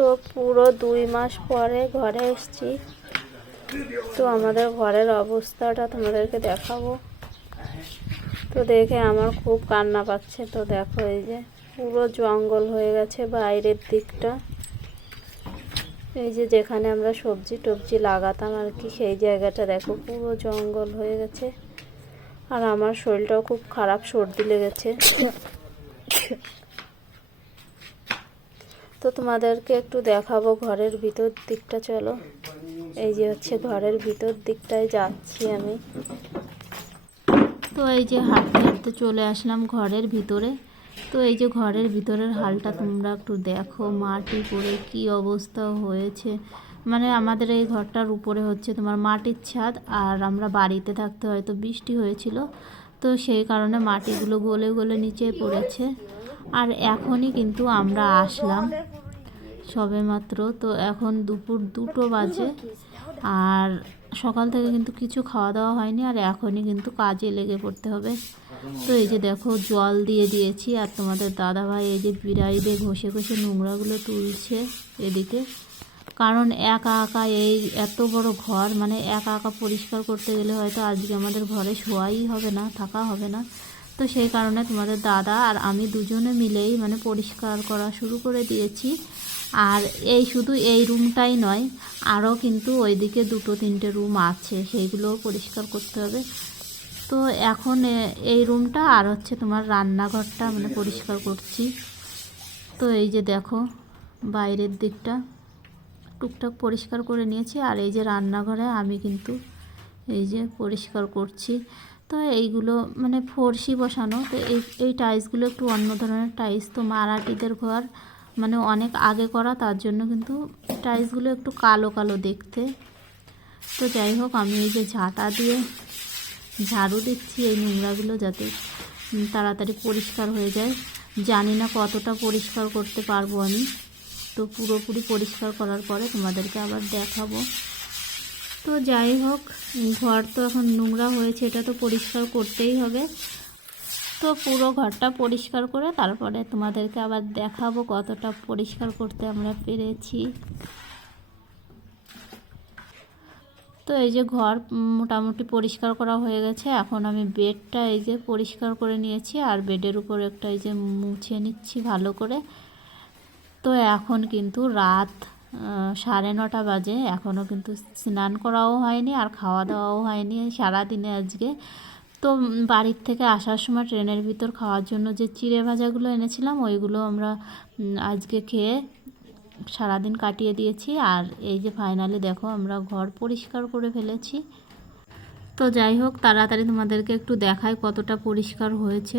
তো পুরো দুই মাস পরে ঘরে এসেছি। তো আমাদের ঘরের অবস্থাটা তোমাদেরকে দেখাবো। তো দেখে আমার খুব কান্না পাচ্ছে। তো দেখো এই যে, পুরো জঙ্গল হয়ে গেছে বাইরের দিকটা। এই যে যেখানে আমরা সবজি টবজি লাগাতাম আর কি, সেই জায়গাটা দেখো, পুরো জঙ্গল হয়ে গেছে। আর আমার শরীরটাও খুব খারাপ, সর্দি লেগেছে। তো তোমাদেরকে একটু দেখাবো ঘরের ভিতর দিকটা, চলো। এই যে হচ্ছে ঘরের ভিতর দিকটায় যাচ্ছি আমি। তো এই যে হাঁটতে হাঁটতে চলে আসলাম ঘরের ভিতরে। তো এই যে ঘরের ভিতরের হালটা তোমরা একটু দেখো, মাটি পড়ে কি অবস্থা হয়েছে। মানে আমাদের এই ঘরটার উপরে হচ্ছে তোমার মাটির ছাদ, আর আমরা বাড়িতে থাকতে হয়তো বৃষ্টি হয়েছিল। তো সেই কারণে মাটিগুলো গলে গলে নিচে পড়েছে। আর এখনই কিন্তু আমরা আসলাম। সবে মাত্র তো এখন দুপুর দুটো বাজে। আর সকাল থেকে কিন্তু কিছু খাওয়া দাওয়া হয়নি। আর এখনই কিন্তু কাজে লেগে পড়তে হবে। তো এই যে দেখো, জল দিয়ে দিয়েছি। আর তোমাদের দাদা ভাই এই যে বিড়াই ঘষে ঘষে নোংরাগুলো তুলছে এদিকে। কারণ একা একা এই এত বড় ঘর মানে একা একা পরিষ্কার করতে গেলে হয়তো আজকে আমাদের ঘরে শোয়াই হবে না, থাকা হবে না। তো সেই কারণে তোমাদের দাদা আর আমি দুজনে মিলেই মানে পরিষ্কার করা শুরু করে দিয়েছি। আর এই শুধু এই রুমটাই নয়, আরও কিন্তু ওইদিকে দুটো তিনটে রুম আছে, সেইগুলোও পরিষ্কার করতে হবে। তো এখন এই রুমটা আর হচ্ছে তোমার রান্নাঘরটা মানে পরিষ্কার করছি। তো এই যে দেখো, বাইরের দিকটা টুকটাক পরিষ্কার করে নিয়েছি। আর এই যে রান্নাঘরে আমি কিন্তু এই যে পরিষ্কার করছি। এইগুলো মানে ফর্সি বসানো। তো এই এই টাইলসগুলো একটু অন্য ধরনের টাইলস তো মারাঠিদের ঘর মানে অনেক আগে করা, তার জন্য কিন্তু টাইলসগুলো একটু কালো কালো দেখতে। তো যাই হোক, আমি এই যে ঝাঁটা দিয়ে ঝাড়ু দিচ্ছি এই নোংরাগুলো যাতে তাড়াতাড়ি পরিষ্কার হয়ে যায়। জানি না কতটা পরিষ্কার করতে পারব আমি। তো পুরোপুরি পরিষ্কার করার পরে তোমাদেরকে আবার দেখাবো। তো যাই হোক, ঘর তো এখন নোংরা হয়েছে, এটা তো পরিষ্কার করতেই হবে। তো পুরো ঘরটা পরিষ্কার করে তারপরে তোমাদেরকে আবার দেখাবো কতটা পরিষ্কার করতে আমরা পেরেছি। তো এই যে ঘর মোটামুটি পরিষ্কার করা হয়ে গেছে, এখন আমি বেডটা এই যে পরিষ্কার করে নিয়েছি, আর বেডের উপর একটা এই যে মুছে নিচ্ছি ভালো করে। তো এখন কিন্তু রাত সাড়ে নটা বাজে। এখনও কিন্তু স্নান করাও হয়নি আর খাওয়া দাওয়াও হয়নি সারাদিনে আজকে। তো বাড়ির থেকে আসার সময় ট্রেনের ভিতর খাওয়ার জন্য যে চিড়ে ভাজাগুলো এনেছিলাম, ওইগুলো আমরা আজকে খেয়ে সারাদিন কাটিয়ে দিয়েছি। আর এই যে ফাইনালি দেখো আমরা ঘর পরিষ্কার করে ফেলেছি। তো যাই হোক, তাড়াতাড়ি তোমাদেরকে একটু দেখাই কতটা পরিষ্কার হয়েছে।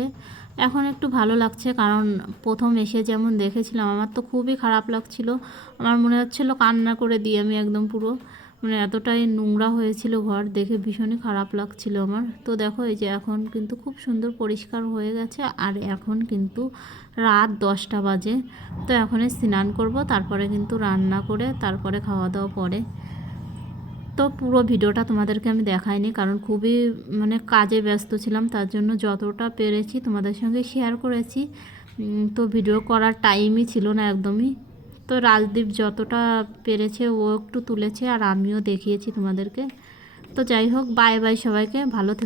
এখন একটু ভালো লাগছে, কারণ প্রথম এসে যেমন দেখেছিলাম, আমার তো খুবই খারাপ লাগছিল। আমার মনে হচ্ছিল কান্না করে দিই আমি একদম পুরো। মানে এতটাই নোংরা হয়েছিল ঘর, দেখে ভীষণই খারাপ লাগছিল আমার। তো দেখো, এই যে এখন কিন্তু খুব সুন্দর পরিষ্কার হয়ে গেছে, আর এখন কিন্তু রাত দশটা বাজে। তো এখন স্নান করব, তারপরে কিন্তু রান্না করে, তারপরে খাওয়া দাওয়া পরে। তো পুরো ভিডিওটা তোমাদেরকে আমি দেখাইনি, কারণ খুবই মানে কাজে ব্যস্ত ছিলাম, তার জন্য যতটা পেরেছি তোমাদের সঙ্গে শেয়ার করেছি। তো ভিডিও করার টাইমই ছিল না একদমই। তো রাজদীপ যতটা পেরেছে ও একটু তুলেছে, আর আমিও দেখিয়েছি তোমাদেরকে। তো যাই হোক বাই বাই সবাইকে, ভালো থেকো।